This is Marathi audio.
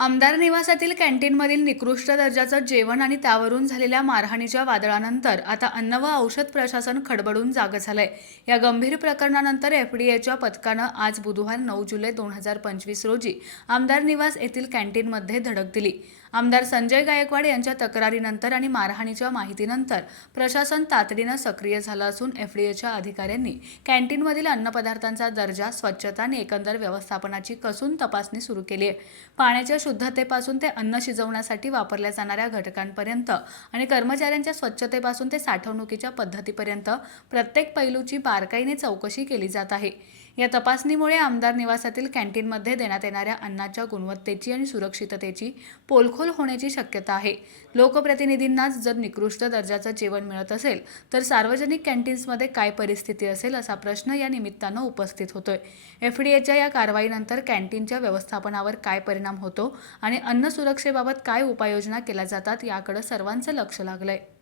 आमदार निवासातील कॅन्टीनमधील निकृष्ट दर्जाचं जेवण आणि त्यावरून झालेल्या मारहाणीच्या वादळानंतर आता अन्न व औषध प्रशासन खडबडून जागं झालंय। या गंभीर प्रकरणानंतर एफडीएच्या पथकानं आज बुधवार 9 जुलै 2025 रोजी आमदार निवास येथील कॅन्टीनमध्ये धडक दिली। आमदार संजय गायकवाड यांच्या तक्रारीनंतर आणि मारहाणीच्या माहितीनंतर प्रशासन तातडीनं सक्रिय झालं असून एफडीएच्या अधिकाऱ्यांनी कॅन्टीनमधील अन्नपदार्थांचा दर्जा, स्वच्छता आणि एकंदर व्यवस्थापनाची कसून तपासणी सुरू केली आहे। पाण्याच्या शुद्धतेपासून ते अन्न शिजवण्यासाठी वापरल्या जाणाऱ्या घटकांपर्यंत आणि कर्मचाऱ्यांच्या स्वच्छतेपासून ते साठवणुकीच्या पद्धतीपर्यंत प्रत्येक पैलूची बारकाईने चौकशी केली जात आहे। या तपासणीमुळे आमदार निवासातील कॅन्टीनमध्ये देण्यात येणाऱ्या अन्नाच्या गुणवत्तेची आणि सुरक्षिततेची पोलखोल होण्याची शक्यता आहे। लोकप्रतिनिधींनाच जर निकृष्ट दर्जाचं जेवण मिळत असेल तर सार्वजनिक कॅन्टीन्समध्ये काय परिस्थिती असेल असा प्रश्न या निमित्तानं उपस्थित होतोय। एफडीएच्या या कारवाईनंतर कॅन्टीनच्या व्यवस्थापनावर काय परिणाम होतो आणि अन्न सुरक्षेबाबत काय उपाययोजना केल्या जातात याकडे सर्वांचं लक्ष लागलंय।